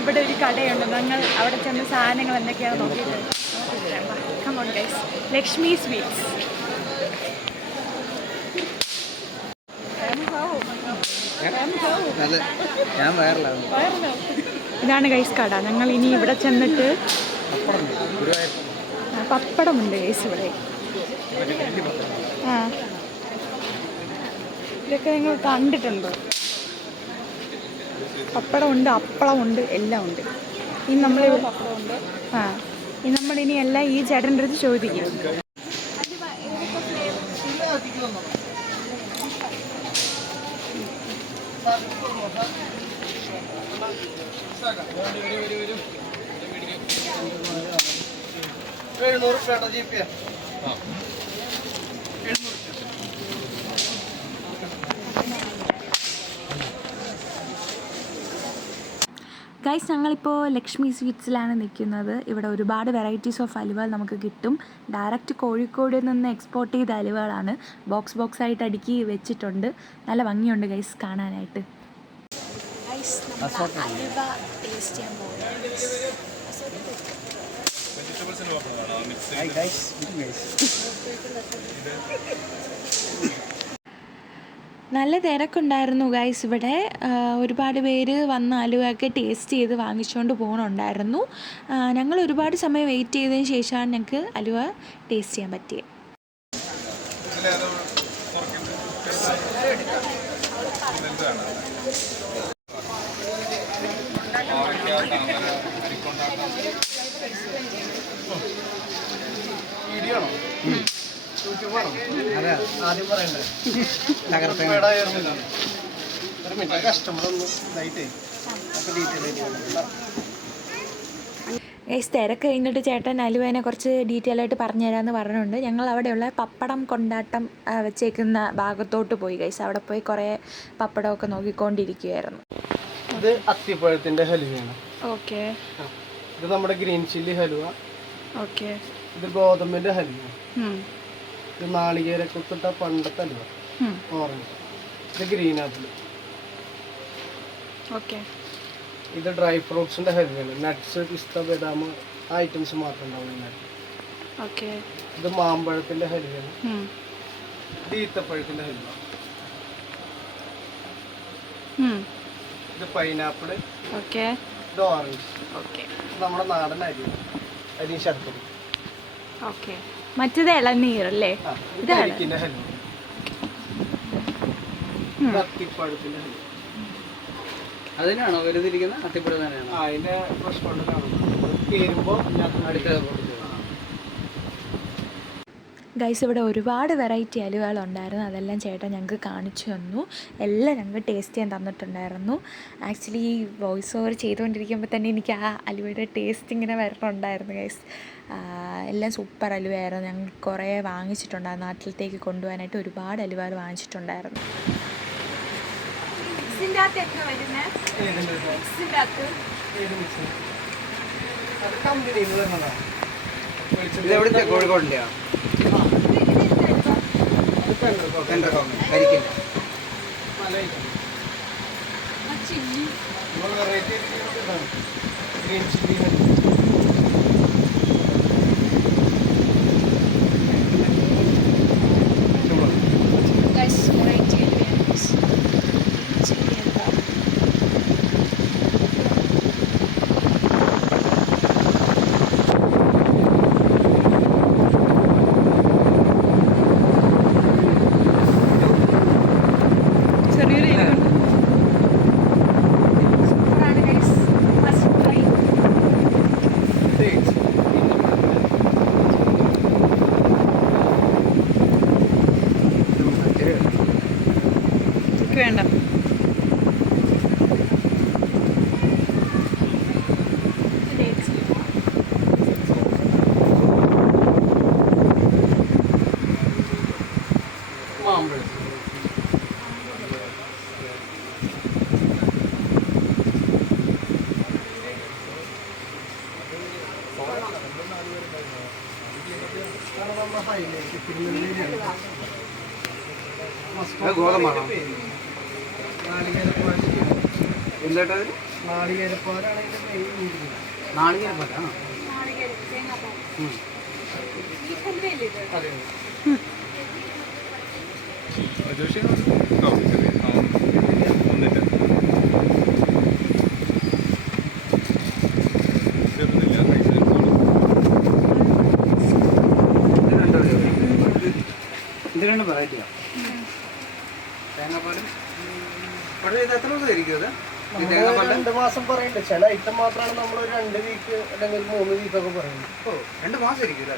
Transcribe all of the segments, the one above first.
ഇവിടെ ഒരു കടയുണ്ട്. ഞങ്ങൾ അവിടെ ചെന്ന് സാധനങ്ങൾ എന്തൊക്കെയാണ് നോക്കിയിട്ട് കമോൺ ഗൈസ്. ലക്ഷ്മി സ്വീറ്റ്സ്. ഇതാണ് ഗൈസ് കട. ഞങ്ങൾ ഇനി ഇവിടെ ചെന്നിട്ട് പപ്പടമുണ്ട് ഗൈസ് ഇവിടെ. ഇതൊക്കെ നിങ്ങൾ കണ്ടിട്ടുണ്ടോ? പപ്പടമുണ്ട്, അപ്പളമുണ്ട്, എല്ലാം ഉണ്ട്. ഇനി നമ്മൾ ഇനി നമ്മളിനി എല്ലാം ഈ ചേട്ടൻ്റെ അടുത്ത് ചോദിക്കും. ഗൈസ്, ഞങ്ങളിപ്പോൾ ലക്ഷ്മി സ്വീറ്റ്സിലാണ് നിൽക്കുന്നത്. ഇവിടെ ഒരുപാട് വെറൈറ്റീസ് ഓഫ് അലുവകൾ നമുക്ക് കിട്ടും. ഡയറക്റ്റ് കോഴിക്കോട് നിന്ന് എക്സ്പോർട്ട് ചെയ്ത അലുവകളാണ്. ബോക്സ് ആയിട്ട് അടുക്കി വെച്ചിട്ടുണ്ട്. നല്ല ഭംഗിയുണ്ട് ഗൈസ് കാണാനായിട്ട്. അലുവ ടേസ്റ്റ് ചെയ്യാൻ നല്ല തിരക്കുണ്ടായിരുന്നു ഗൈസ് ഇവിടെ. ഒരുപാട് പേര് വന്ന് അലുവയൊക്കെ ടേസ്റ്റ് ചെയ്ത് വാങ്ങിച്ചുകൊണ്ട് പോകുന്നുണ്ടായിരുന്നു. ഞങ്ങൾ ഒരുപാട് സമയം വെയിറ്റ് ചെയ്തതിന് ശേഷമാണ് ഞങ്ങൾക്ക് അലുവ ടേസ്റ്റ് ചെയ്യാൻ പറ്റിയത്. തിരക്ക് കഴിഞ്ഞിട്ട് ചേട്ടൻ അലുവേനെ കുറച്ച് ഡീറ്റെയിൽ ആയിട്ട് പറഞ്ഞു തരാമെന്ന് പറഞ്ഞിട്ടുണ്ട്. ഞങ്ങൾ അവിടെയുള്ള പപ്പടം കൊണ്ടാട്ടം വെച്ചേക്കുന്ന ഭാഗത്തോട്ട് പോയി ഗൈസ്. അവിടെ പോയി കുറേ പപ്പടമൊക്കെ നോക്കിക്കൊണ്ടിരിക്കുകയായിരുന്നു. ഇത് അത്തിപ്പഴത്തിന്റെ ഹലുവയാണ്. ഓക്കെ. ഇത് നമ്മുടെ ഗ്രീൻ ചില്ലി ഹലുവ. ഓക്കെ. ഇത് ഗോതമ്പിന്റെ ഹലുവ. ഇത് നാളികേരൊക്കെ ഇട്ട പണ്ടത്തെ ഹലുവ. ഓറഞ്ച്. ഇത് ഗ്രീൻ ആപ്പിൾ. ഓക്കെ. ഇത് ഡ്രൈ ഫ്രൂട്ട്സിന്റെ ഹലുവയാണ്. നട്ട്സ്, പിസ്ത, ബദാം ഐറ്റംസ് മാത്രം ഉണ്ടാവും. ഓക്കെ. ഇത് മാമ്പഴത്തിന്റെ ഹലുവയാണ്. ഇത് ഈത്തപ്പഴത്തിന്റെ ഹലുവ. ഇത് പൈനാപ്പിള്. ഓക്കെ. ഇത് ഓറഞ്ച്. ഓക്കെ. നമ്മുടെ നാടൻ അരി ശർക്കര. ഓക്കെ. മറ്റേത് ഇളനീരല്ലേ? ഇത് അരിക്കിന്റെ ഹലുവ. ഇത് അത്തിപ്പഴത്തിന്റെ ഹലുവ. അതിനാണോ വരുന്നിരിക്കുന്നത്? അത്തിപ്പഴം തന്നെയാണോ? അതിന്റെ പ്രശ്നം കേറുമ്പോൾ അടുത്ത ഗൈസ് ഇവിടെ ഒരുപാട് വെറൈറ്റി അലുവകളുണ്ടായിരുന്നു. അതെല്ലാം ചേട്ടൻ ഞങ്ങൾക്ക് കാണിച്ചു തന്നു. എല്ലാം ഞങ്ങൾക്ക് ടേസ്റ്റ് ചെയ്യാൻ തന്നിട്ടുണ്ടായിരുന്നു. ആക്ച്വലി ഈ വോയിസ് ഓവർ ചെയ്തുകൊണ്ടിരിക്കുമ്പോൾ തന്നെ എനിക്ക് ആ അലുവയുടെ ടേസ്റ്റ് ഇങ്ങനെ വരണുണ്ടായിരുന്നു ഗൈസ്. എല്ലാം സൂപ്പർ അലുവയായിരുന്നു. ഞങ്ങൾ കുറേ വാങ്ങിച്ചിട്ടുണ്ടായിരുന്നു. നാട്ടിലത്തേക്ക് കൊണ്ടുപോകാനായിട്ട് ഒരുപാട് അലുവകൾ വാങ്ങിച്ചിട്ടുണ്ടായിരുന്നു. കോഴിക്കോടിൻ്റെയോ? ഗ്രീൻ ചില്ലി വേണ്ട. ഗോതമ്പാണോ? എന്താ നാളികേരപ്പാലാണ് ഇതിന്റെ മെയിൻ ഇൻഗ്രീഡിയൻറ്റ്. നാളികേരപ്പാലാ? അതെ. ഇത് രണ്ട് വെറൈറ്റിയാ. തേങ്ങാപ്പാലും പക്ഷേ ഇത് എത്ര ദിവസം ഇരിക്കും? ഇത് ഈ തേങ്ങാപ്പാൽ 2 മാസം പറയുന്നുണ്ട്. ചില ഐറ്റം മാത്രമാണ് നമ്മൾ ഒരു 2 വീക്ക് അല്ലെങ്കിൽ 3 വീക്കൊക്കെ പറയുന്നത്. 2 മാസം ഇരിക്കും അല്ലേ?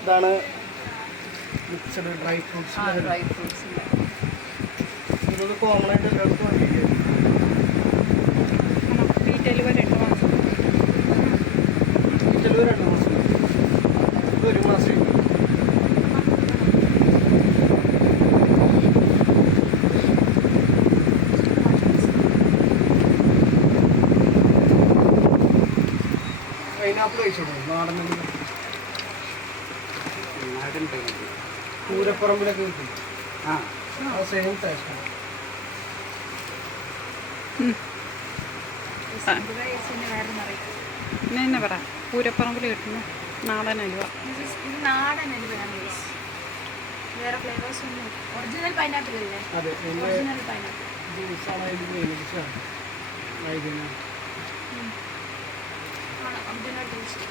ഇതാണ് മിക്സഡ് ഡ്രൈ ഫ്രൂട്ട്സ്. ഇതൊക്കെ കോമൺ ആയിട്ട് എല്ലാവർക്കും അറിയില്ലേ? ഡീറ്റെയിൽ 2 മാസം. ചിലവ് 2 മാസം, ഇത് 1 മാസം. പൈനാപ്പിൾ കഴിച്ചോളൂ. നാടൻ പൂരപ്പറമ്പിലൊക്കെ കിട്ടും. ആ സെയിം ടേസ്റ്റാണ്. പിന്നെ പറ പൂരപ്പറമ്പിൽ കിട്ടുന്ന നാടൻ അലുവ. ഇത് നാടൻ അലുവയാണ്. വേറെ ഫ്ലേവേഴ്സ് ഒന്നും. ഒറിജിനൽ പൈനാപ്പിൾ അല്ലേ? അതെ, ഒറിജിനൽ പൈനാപ്പിൾ ജ്യൂസാണ് അതിൽ വേവിച്ചാണ് വൈകുന്നേരം. Original taste.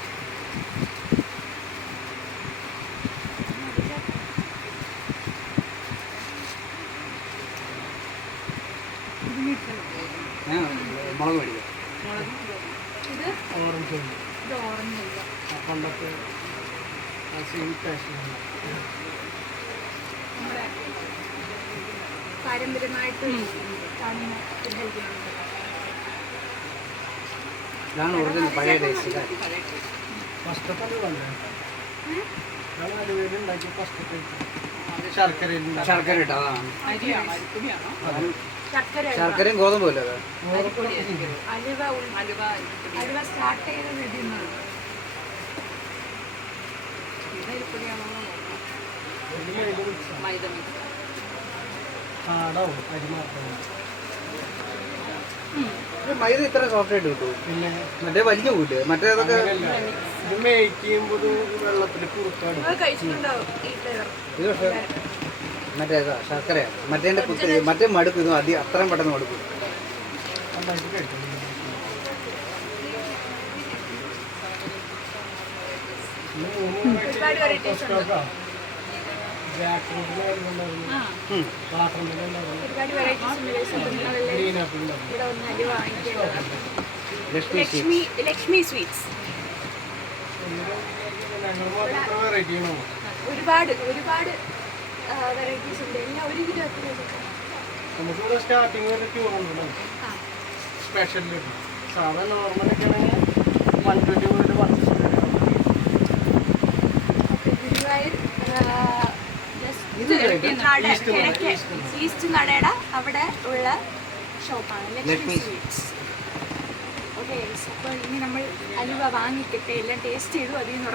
മുളക് മേടിക്കാം. ഇത് ഓറഞ്ച് ഇത് ഓറഞ്ച് അല്ല. പണ്ടത്തെ സെയിം ടേസ്റ്റാണ്. നമ്മുടെ പാരമ്പര്യമായിട്ട് കാണുന്ന ഫുഡ് കഴിക്കുന്നത്. ഇതാണ് ഒറിജിനൽ പഴയ ടേസ്റ്റ്. ഫസ്റ്റത്തെ അലുവല്ലേ? ഞാൻ അലുവയിൽ ഉണ്ടാക്കിയ ഫസ്റ്റത്തെ ശർക്കരയിൽ ശർക്കര ഇട്ടാ? ശർക്കര ശർക്കരയും ഗോതമ്പും അല്ലേ അത്? അലുവ സ്റ്റാർട്ട് ചെയ്തത് ഇതിന്നാണ്. കാടാവും അരി മാത്രം. മൈദ ഇത്ര സോഫ്റ്റ് ആയിട്ട് കിട്ടും. പിന്നെ മറ്റേ വലിഞ്ഞു പോയില്ലേ? മറ്റേതൊക്കെ ഇത് മേക്ക് ചെയ്യുമ്പോൾ വെള്ളത്തിൽ കുറുക്കാടും. കഴിച്ചിട്ടുണ്ടാവും ഈ ഫ്ലേവർ. ഇത് പക്ഷേ മറ്റേ ശർക്കരയാണ്. മറ്റേ മടുപ്പ് ഇതും അത്രയും പെട്ടെന്ന് മടുപ്പ്. നന്നായിട്ട് കഴിക്കും. ഒരുപാട് വെറൈറ്റീസ് ഉണ്ട്. ജാക്ക് ഫ്രൂട്ടിലായിരുന്നു, വാട്ടർമെലുണ്ടായിരുന്നു, ഒരുപാട് വെറൈറ്റീസ് ഉണ്ട്. ഗ്രീൻ ആപ്പിൾ ഉണ്ടായിരുന്നു. ഇവിടെ ഒന്ന് അലുവ വാങ്ങിക്കേണ്ടതാണ്. ലക്ഷ്മി ലക്ഷ്മി സ്വീറ്റ്സ്. ഞങ്ങൾ മാത്രം വെറൈറ്റി ചെയ്യണോ? ഒരുപാട് വെറൈറ്റീസ് ഉണ്ട്. എല്ലാം ഒരു കിലോ നമുക്കിവിടെ സ്റ്റാർട്ടിങ് വരെ ക്യൂർ ഉണ്ട്. സ്പെഷ്യൽ സാധാരണ നോർമലൊക്കെ ആണെങ്കിൽ 120 മുതൽ 160 വരെ. ഗുരുവായൂർ ഈസ്റ്റ് നടയുടെ അവിടെ ഉള്ള ഷോപ്പാണ് ലക്ഷ്മി സ്വീറ്റ്സ്. ഓക്കെ, അപ്പോൾ ഇനി നമ്മൾ അലുവ വാങ്ങിക്കിട്ട് എല്ലാം ടേസ്റ്റ് ചെയ്തു. അതിൽ നിന്ന്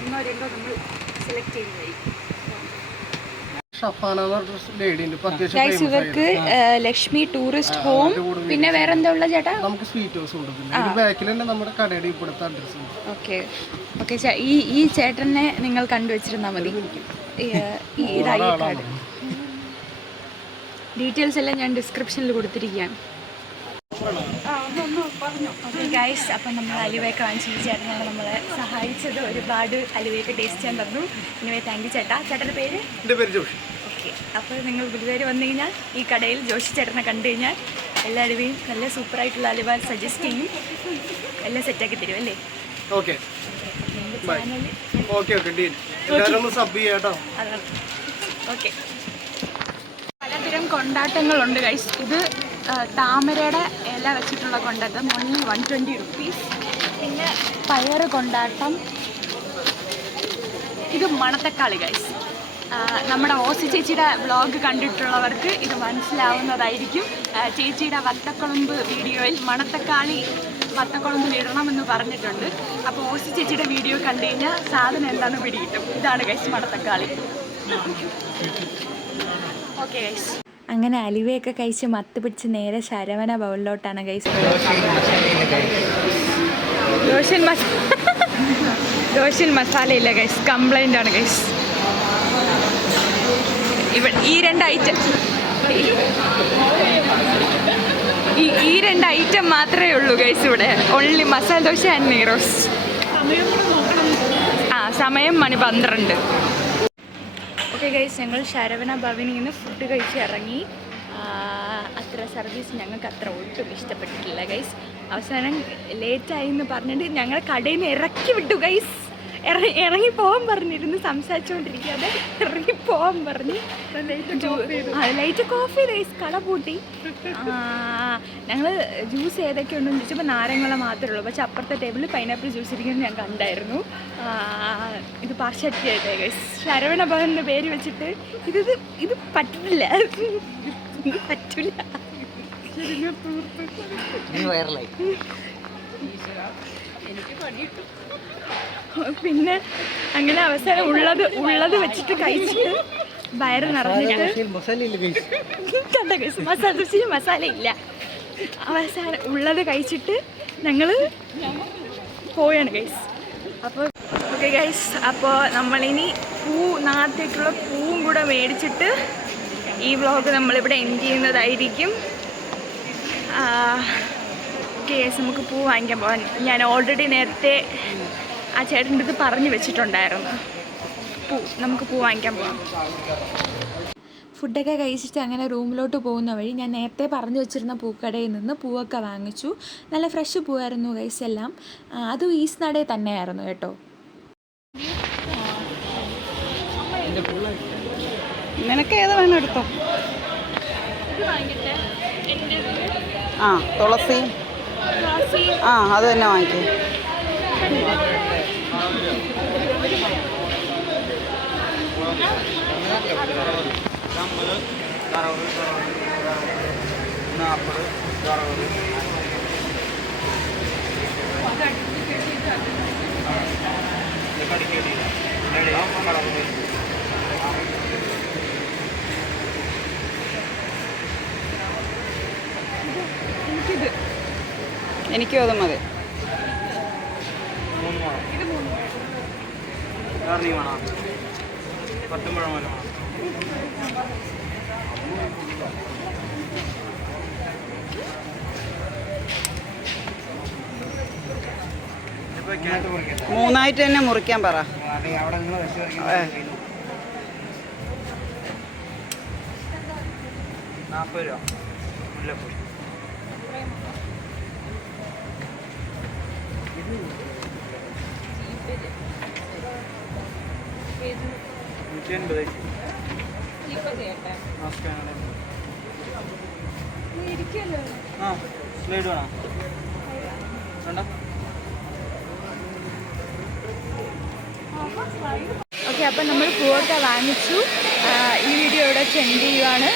ഒന്നോ രണ്ടോ നമ്മൾ സെലക്ട് ചെയ്യുന്നതായിരിക്കും. ഷഫാന എന്ന് പറഞ്ഞ ലേഡി ഉണ്ട്. ഗൈസ്, ഇവർക്ക് ലക്ഷ്മി ടൂറിസ്റ്റ് ഹോം, പിന്നെ വേറെ എന്താ ഉള്ള ചേട്ടാ? നമുക്ക് സ്വീറ്റ് ഹൗസ് ഉണ്ട്. പിന്നെ ബാക്കിൽ തന്നെ നമ്മുടെ കടയുടെ ഇപ്പോഴത്തെ അഡ്രസ് ഉണ്ട്. Okay okay. ഈ ചേട്ടനെ നിങ്ങൾ കണ്ടുവച്ചിരുന്നാൽ മതി. ഇതായി കാർഡ്. ഡീറ്റെയിൽസ് എല്ലാം ഞാൻ ഡിസ്ക്രിപ്ഷനിൽ കൊടുത്തിരിക്കുകയാണ്. ഓക്കെ ഗൈസ്, അപ്പം നമ്മൾ അലുവയൊക്കെ വാങ്ങിച്ചു. ചേട്ടനാണ് നമ്മളെ സഹായിച്ചത്. ഒരുപാട് അലുവയൊക്കെ ടേസ്റ്റ് ചെയ്യാൻ തന്നു. ഇനിവേ താങ്ക് യു ചേട്ടാ. ചേട്ടൻ്റെ പേര്? എൻ്റെ പേര് ജോഷി. ഓക്കെ, അപ്പോൾ നിങ്ങൾ ഗുരുവായൂർ വന്നു കഴിഞ്ഞാൽ ഈ കടയിൽ ജോഷി ചേട്ടനെ കണ്ടു കഴിഞ്ഞാൽ എല്ലാ അലുവയും നല്ല സൂപ്പറായിട്ടുള്ള അലുവ സജസ്റ്റ് ചെയ്യും. എല്ലാം സെറ്റാക്കി തരും അല്ലേ? Okay okay okay deal. എല്ലാവരും ഒന്ന് സബ് ചെയ്യാം കേട്ടോ. അതാണ്. ഓക്കെ, പലതരം കൊണ്ടാട്ടങ്ങളുണ്ട് ഗൈസ്. ഇത് താമരയുടെ ഇല വെച്ചിട്ടുള്ള കൊണ്ടാട്ടം, ഓൺലി 120 റുപ്പീസ്. പിന്നെ പയറ് കൊണ്ടാട്ടം. ഇത് മണത്തക്കാളി ഗൈസ്. നമ്മുടെ ഓസി ചേച്ചിയുടെ വ്ളോഗ് കണ്ടിട്ടുള്ളവർക്ക് ഇത് മനസ്സിലാവുന്നതായിരിക്കും. ചേച്ചിയുടെ വത്തക്കുളമ്പ് വീഡിയോയിൽ മണത്തക്കാളി വത്തക്കുളമ്പിൽ ഇടണമെന്ന് പറഞ്ഞിട്ടുണ്ട്. അപ്പോൾ ഓസി ചേച്ചിയുടെ വീഡിയോ കണ്ടു കഴിഞ്ഞാൽ സാധനം എന്താണെന്ന് പിടികിട്ടും. ഇതാണ് ഗൈസ് മണത്തക്കാളി. ഓക്കെ ഗൈസ്, അങ്ങനെ അലുവയൊക്കെ കഴിച്ച് മത്ത് പിടിച്ച് നേരെ ശരവണ ബൗളിലോട്ടാണ് ഗൈസ്. ദോശയിൽ മസാല ഇല്ല ഗൈസ്, കംപ്ലൈൻ്റ് ആണ് ഗൈസ്. ഈ രണ്ട് ഐറ്റം മാത്രമേ ഉള്ളൂ ഗൈസ് ഇവിടെ. ഓൺലി മസാല ദോശ ആൻഡ് നെയ്റോസ്. സമയം മണി 12. ഓക്കെ ഗൈസ്, ഞങ്ങൾ ശരവണ ഭവനിൽ നിന്ന് ഫുഡ് കഴിച്ച് ഇറങ്ങി. അത്ര സർവീസ് ഞങ്ങൾക്ക് അത്ര ഒട്ടും ഇഷ്ടപ്പെട്ടിട്ടില്ല ഗൈസ്. അവസാനം ലേറ്റായി എന്ന് പറഞ്ഞിട്ട് ഞങ്ങൾ കടയിൽ നിന്ന് ഇറക്കി വിട്ടു ഗൈസ്. ഇറങ്ങി പോകാൻ പറഞ്ഞിരുന്നു, സംസാരിച്ചുകൊണ്ടിരിക്കാതെ ഇറങ്ങി പോകാൻ പറഞ്ഞ് ലൈറ്റ് കോഫി ഗൈസ് കട പൂട്ടി. ഞങ്ങൾ ജ്യൂസ് ഏതൊക്കെ ഉണ്ടെന്ന് ചോദിച്ചപ്പോൾ നാരങ്ങള മാത്രമേ ഉള്ളൂ. പക്ഷെ അപ്പുറത്തെ ടേബിളിൽ പൈനാപ്പിൾ ജ്യൂസ് ഇരിക്കുന്നത് ഞാൻ കണ്ടായിരുന്നു. ഇത് പാർശ്വറ്റി ആയിട്ടേ ഗൈസ്. ശരവണ ഭവൻ്റെ പേര് വെച്ചിട്ട് ഇത് പറ്റില്ല, ഇത് പറ്റില്ല. പിന്നെ അങ്ങനെ അവസാനം ഉള്ളത് വെച്ചിട്ട് കഴിച്ചിട്ട് വയറ് നിറഞ്ഞിട്ട് കണ്ട ഗൈസ്, മസാല ദോശയിൽ മസാല ഇല്ല. അവസാനം ഉള്ളത് കഴിച്ചിട്ട് ഞങ്ങൾ പോയാണ് ഗൈസ്. അപ്പോൾ ഓക്കെ ഗൈസ്, അപ്പോൾ നമ്മളിനി നാളത്തേക്കുള്ള പൂവും കൂടെ മേടിച്ചിട്ട് ഈ വ്ളോഗ് നമ്മളിവിടെ എൻഡ് ചെയ്യുന്നതായിരിക്കും. ഓക്കെ ഗൈസ്, നമുക്ക് പൂ വാങ്ങിക്കാൻ പോകാൻ ഞാൻ ഓൾറെഡി നേരത്തെ ആ ചേട്ടൻ്റെ അടുത്ത് പറഞ്ഞു വെച്ചിട്ടുണ്ടായിരുന്നു. നമുക്ക് പൂ വാങ്ങിക്കാൻ പോകാം. ഫുഡൊക്കെ കഴിച്ചിട്ട് അങ്ങനെ റൂമിലോട്ട് പോകുന്ന വഴി ഞാൻ നേരത്തെ പറഞ്ഞു വെച്ചിരുന്ന പൂക്കടയിൽ നിന്ന് പൂവൊക്കെ വാങ്ങിച്ചു. നല്ല ഫ്രഷ് പൂവായിരുന്നു ഗൈസ് എല്ലാം. അതും ഈസ്നടയിൽ തന്നെയായിരുന്നു കേട്ടോ. നിനക്ക് ഏത് വേണം എടുത്തോ. ആ തുളസി, അത് തന്നെ വാങ്ങിക്കേ. എനിക്കും അത് മതി. മൂന്നായിട്ട് തന്നെ മുറിക്കാൻ പറ. 40 രൂപ മുല്ലപ്പൂ. സ്ലൈഡ് വേണം. ഓക്കെ, അപ്പം നമ്മൾ പൂവൊക്കെ വാങ്ങിച്ചു. ഈ വീഡിയോ ഇവിടെ സെൻഡ് ചെയ്യുവാണ്.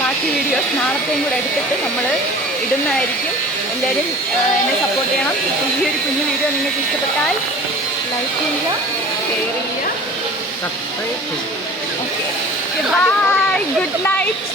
ബാക്കി വീഡിയോസ് നാളത്തെയും കൂടെ എടുത്തിട്ട് നമ്മൾ ഇടുന്നതായിരിക്കും. എല്ലാവരും എന്നെ സപ്പോർട്ട് ചെയ്യണം. ഈ ഒരു കുഞ്ഞു വീഡിയോ നിങ്ങൾക്ക് ഇഷ്ടപ്പെട്ടാൽ ലൈക്ക് ചെയ്യുക, ഷെയർ ചെയ്യുക. Okay, bye, good night.